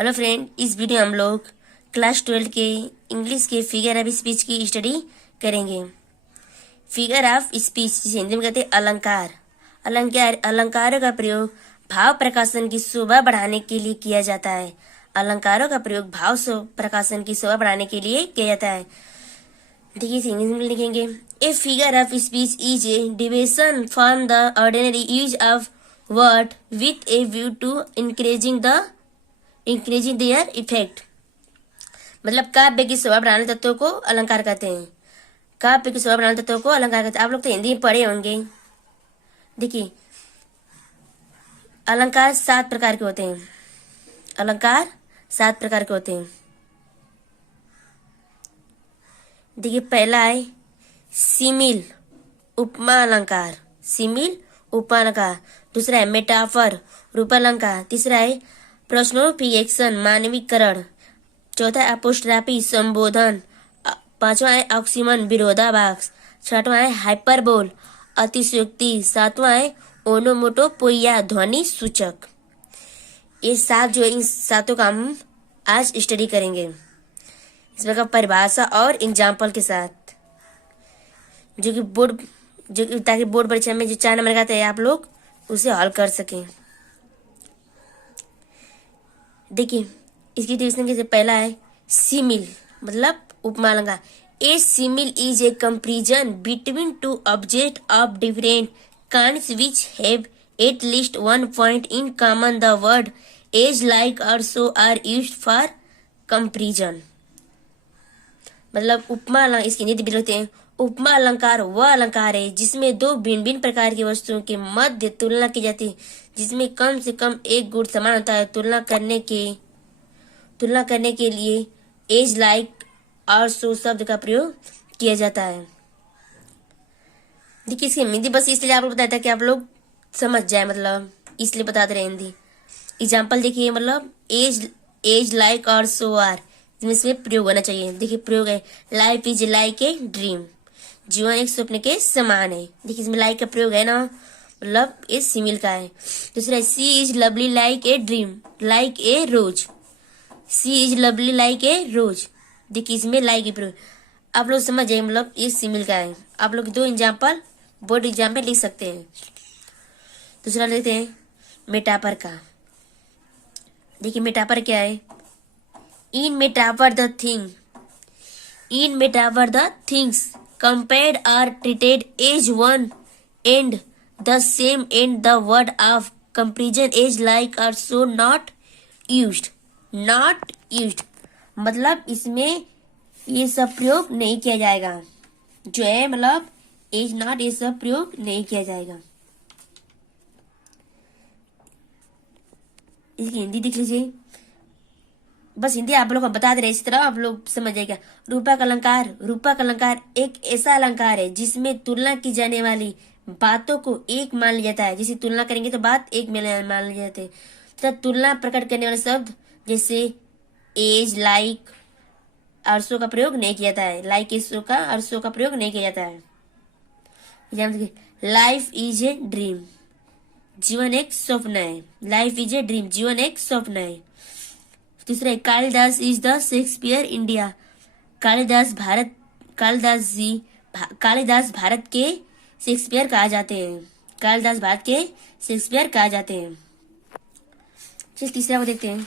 Hello friend, इस video हम लोग क्लास 12 के इंग्लिश के फिगर ऑफ स्पीच की स्टडी करेंगे। फिगर ऑफ स्पीच जिसे हिंदी में कहते हैं अलंकार। अलंकारों का प्रयोग भाव प्रकाशन की शोभा बढ़ाने के लिए किया जाता है। अलंकारों का प्रयोग भाव प्रकाशन की शोभा बढ़ाने के लिए किया जाता है। देखिए इसे इंग्लिश में लिखेंगे। A figure of speech is a deviation from the ordinary use of word with a view to increasing their effect. मतलब काव्य की शोभा बढ़ाने तत्वों को अलंकार कहते हैं। काव्य की शोभा बढ़ाने तत्वों को अलंकार कहते हैं। आप लोग तो हिंदी में पढ़े होंगे। देखिए अलंकार 7 प्रकार के होते हैं। अलंकार 7 प्रकार के होते हैं। देखिए पहला है सिमिल उपमा अलंकार। सिमिल उपमा अलंकार। दूसरा है मेटाफर रूपालंकार। तीसरा है प्रश्नोपरिएक्शन मानवीकरण। चौथा है अपोस्ट्राफी संबोधन। पांचवा है ऑक्सीमन विरोधाभास। छठवां है हाइपरबोल अतिशयोक्ति। सातवां है ओनोमोटोपोइया ध्वनि सूचक। ये 7 जो इन सातों का हम आज स्टडी करेंगे इसमें का परिभाषा और एग्जाम्पल के साथ, ताकि बोर्ड परीक्षा में जो 4 नंबर का है आप लोग उसे हल कर सकें। देखिए इसकी डिविजन कैसे। पहला है सिमिल मतलब उपमा अलंकार। A simile is a comparison between two object of different kinds which have at least one point in common. The word as like or so are used for comparison. मतलब उपमा अलंकार इसकी हिंदी लिखते हैं। उपमा अलंकार वह अलंकार है जिसमें दो भिन्न भिन्न प्रकार की वस्तुओं के मध्य तुलना की जाती है, जिसमें कम से कम एक गुण समान होता है। तुलना करने के लिए एज लाइक और सो शब्द का प्रयोग किया जाता है। देखिए इसकी हिंदी बस इसलिए आप लोग बताया था कि आप लोग समझ जाए, मतलब इसलिए बताते रहे हिंदी। एग्जाम्पल देखिए, मतलब as like or so are इसमें प्रयोग होना चाहिए। देखिए प्रयोग है life is like a dream. जीवन एक स्वप्न के समान है। देखिए इसमें लाइक का प्रयोग है ना, मतलब ये सिमिल का है। दूसरा she is lovely like a dream like a rose. She is lovely like a rose. देखिए इसमें लाइक की प्रयोग आप लोग समझ जाए, मतलब ये सिमिल का है। आप लोग 2 एग्जाम्पल बोर्ड एग्जाम में लिख सकते हैं। दूसरा लेते हैं मेटाफर का। देखिए मेटाफर क्या है। In metaphor the things compared are treated as one and the same, and the word of comparison is like or so not used. मतलब इसमें ये सब प्रयोग नहीं किया जाएगा। जो है मतलब is not, ये सब प्रयोग नहीं किया जाएगा। इसकी हिंदी देख लीजिए। बस हिंदी आप लोग को बता दे रहे, इस तरह आप लोग समझ जाएगा। रूपक अलंकार एक ऐसा अलंकार है जिसमें तुलना की जाने वाली बातों को एक मान लिया जाता है। जैसे तुलना करेंगे तो बात एक मान ली जाती है। तो तुलना प्रकट करने वाले शब्द जैसे एज लाइक और सो का प्रयोग नहीं किया जाता है। लाइक एज सो का और सो का प्रयोग नहीं किया जाता है। लाइफ इज ए ड्रीम जीवन एक स्वप्न है। लाइफ इज ए ड्रीम जीवन एक स्वप्न है। तीसरा Kalidas is the Shakespeare India. Kalidas Bharat के शेक्सपियर कहा जाते हैं। कालिदास भारत के शेक्सपियर कहा जाते हैं। चलिए तीसरा को देखते हैं।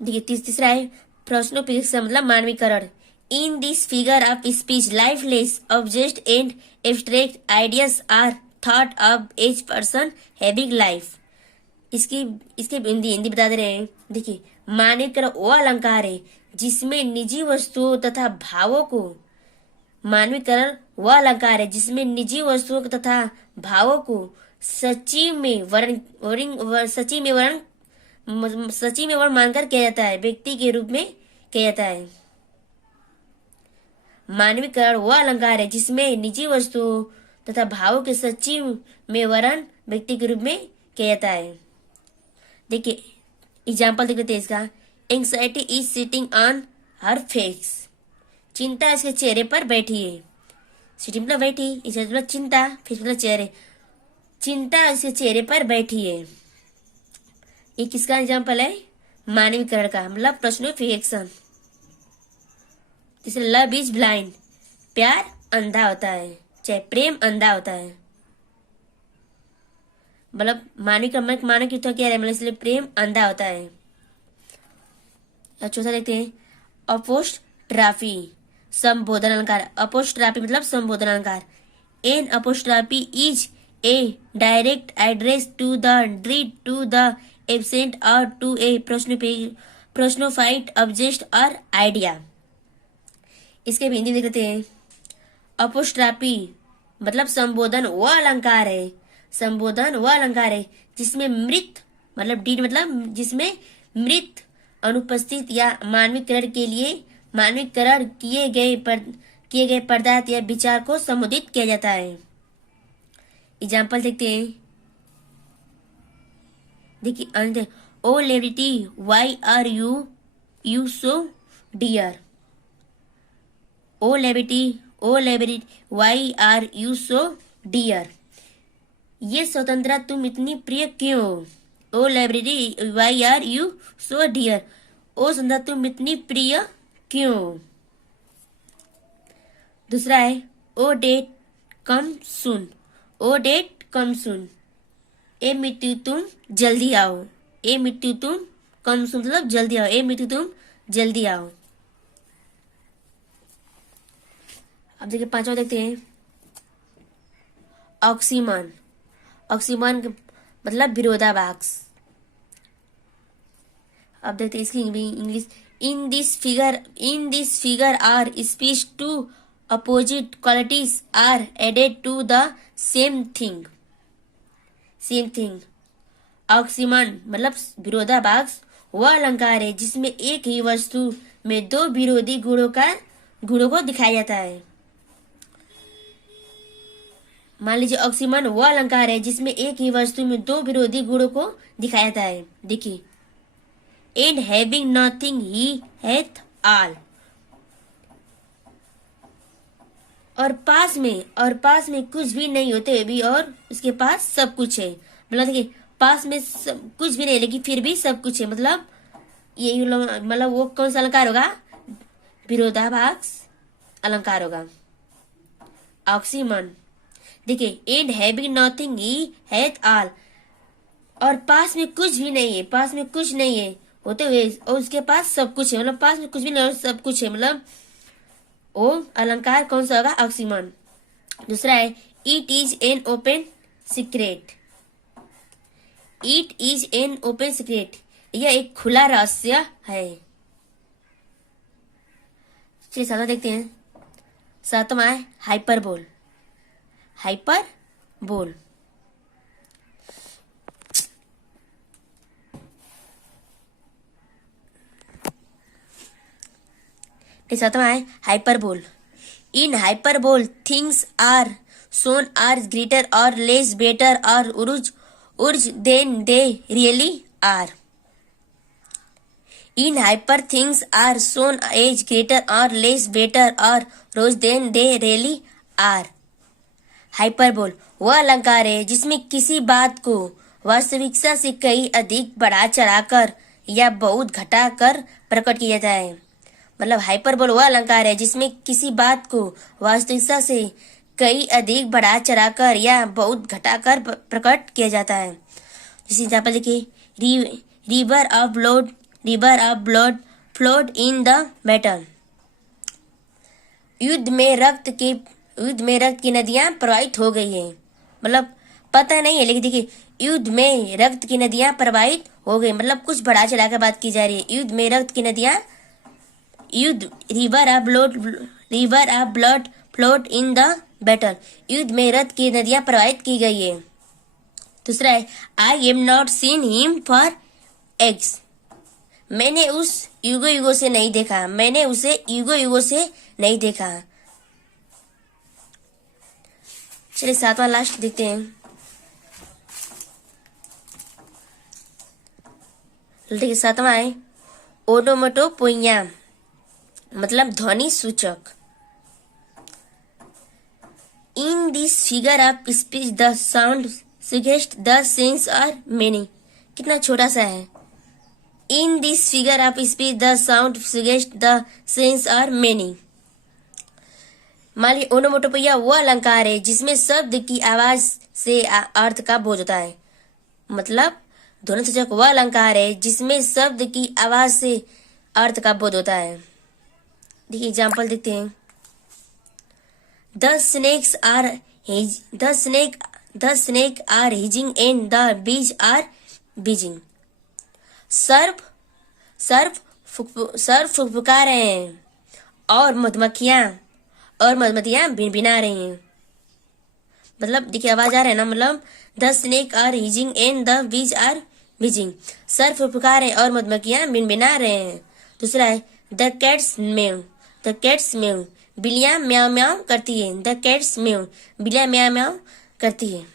देखिए तीसरा है प्रश्नोपरिएक्शन मतलब मानवीकरण। In this figure of speech lifeless object and abstract ideas are thought of as person having life. इसकी हिंदी बता दे रहे हैं। देखिए मानवीकरण वो अलंकार है जिसमें निजी वस्तुओं तथा भावों को मानवीकरण वह अलंकार है जिसमें निजी वस्तुओं तथा भावों को सच्ची में वर्ण मानकर किया जाता है, व्यक्ति के रूप में किया जाता है। मानवीकरण वह अलंकार है जिसमें निजी वस्तुओं तथा भावों के सच्ची में वर्ण व्यक्ति के रूप में किया जाता है। देखिए एग्जाम्पल देख लेते हैं इसका। Anxiety is sitting on her face. चिंता इसके चेहरे पर बैठी है। सिटिंग मतलब बैठी, इस मतलब चिंता, फेस मतलब चेहरे। चिंता इसके चेहरे पर बैठी है। ये किसका एग्जाम्पल है? मानवीकरण का, मतलब पर्सनिफिकेशन। जैसे लव इज ब्लाइंड, प्यार अंधा होता है, चाहे प्रेम अंधा होता है, मतलब मानव की तो क्या है, मतलब इसलिए प्रेम अंधा होता है। चौथा देखते हैं, अपोस्ट्राफी संबोधन अलंकार। अपोस्ट्राफी मतलब संबोधन अलंकार। An apostrophe is a direct address to the ड्रीड to the absent or to a personified object or idea. इसके हिंदी देख लेते हैं। अपोस्ट्राफी मतलब संबोधन व अलंकार है, संबोधन व अलंकार है जिसमें मृत मतलब डीड मतलब जिसमें मृत अनुपस्थित या मानवीकरण के लिए मानवीकरण किए गए पदार्थ या विचार को संबोधित किया जाता है। एग्जाम्पल देखते हैं। देखिए, oh liberty why are you so dear. Oh liberty why are you so dear. ये स्वतंत्रता तुम इतनी प्रिय क्यों हो? Oh liberty why are you so dear. Oh स्वतंत्रता तुम इतनी प्रिय क्यों? दूसरा है, ओ डेट कम सुन। ओ डेट कम सुन। ए मृत्यु तुम जल्दी आओ। ए मृत्यु तुम कम सुन मतलब जल्दी आओ। ए मृत्यु तुम जल्दी आओ। अब देखिए पांचवा देखते हैं, ऑक्सीमन। ऑक्सीमन मतलब विरोधाभास। अब देखते हैं इसकी English. In this figure of speech two opposite qualities are added to the same thing. Oxymoron मतलब विरोधाभास वह अलंकार है जिसमें एक ही वस्तु में दो विरोधी गुणों को दिखाया जाता है। मान लीजिए ऑक्सीमन वह अलंकार है जिसमें एक ही वस्तु में दो विरोधी गुणों को दिखाया जाता है। देखिए, and having nothing he hath all. और पास में कुछ भी नहीं होते भी और उसके पास सब कुछ है। मतलब देखिए, पास में सब कुछ भी नहीं लेकिन फिर भी सब कुछ है, मतलब ये मतलब वो कौन सा अलंकार होगा? विरोधाभास अलंकार होगा ऑक्सीमन। देखिए, and having nothing he hath all. और पास में कुछ भी नहीं है, पास में कुछ नहीं है होते हुए और उसके पास सब कुछ है, मतलब पास में कुछ भी नहीं और सब कुछ है, मतलब वो अलंकार कौन सा होगा? ऑक्सीमन। दूसरा है, it is an open secret. It is an open secret, यह एक खुला रहस्य है। चलिए सातवां देखते हैं। सातवां है हाइपरबोल। हाइपरबोल सातवां है hyperbole. In hyperbole things are shown are greater or less better or worse than they really are. In hyper things are shown as greater or less better or worse than they really are. Hyperbole वह अलंकार है जिसमें किसी बात को वास्तविकता से कहीं अधिक बढ़ा चढ़ाकर या बहुत घटाकर प्रकट किया जाता है। मतलब हाइपरबोल वह अलंकार है जिसमें किसी बात को वास्तविकता से कई अधिक बढ़ा चढ़ाकर या बहुत घटाकर प्रकट किया जाता है। जैसे एग्जाम्पल देखिए, river of blood flowed in the battle. युद्ध में रक्त की नदियां प्रवाहित हो गई है। मतलब पता नहीं है लेकिन देखिए, युद्ध में रक्त की नदियां प्रवाहित हो गई, मतलब कुछ बढ़ा चढ़ाकर बात की जा रही है। युद्ध में रक्त की नदियां river of blood flowed in the battle. युद्ध में रक्त की नदियां प्रवाहित की गई है। दूसरा है, I am not seen him for eggs. मैंने उस युगों से नहीं देखा। मैंने उसे युगों से नहीं देखा। चलिए सातवां लास्ट देखते हैं। देखिए सातवां है ओनोमटोपोइया, मतलब ध्वनि सूचक। In this figure of speech the sound suggest the sense or meaning कितना छोटा सा है। In this figure of speech the sound suggest the sense or meaning. मान ली ओनोमोटोपोइया वो अलंकार है जिसमें शब्द की आवाज से अर्थ का बोध होता है। मतलब ध्वनिसूचक वह अलंकार है जिसमें शब्द की आवाज से अर्थ का बोध होता है। देखिए एग्जाम्पल देखते हैं। The snakes are the snake are hissing and the bees are buzzing. सर्प फुफुका रहे हैं और मधुमक्खियां भिनभिना रही हैं। मतलब देखिए आवाज आ रहा है ना। मतलब the snake are hissing and the bees are buzzing. सर्प फुफुका रहे हैं और मधुमक्खियां भिनभिना रहे हैं। दूसरा है द कैट्स मेव बिल्लियां म्याऊ म्याऊ करती है। द कैट्स मेव बिल्लियां म्याऊ म्याऊ करती है।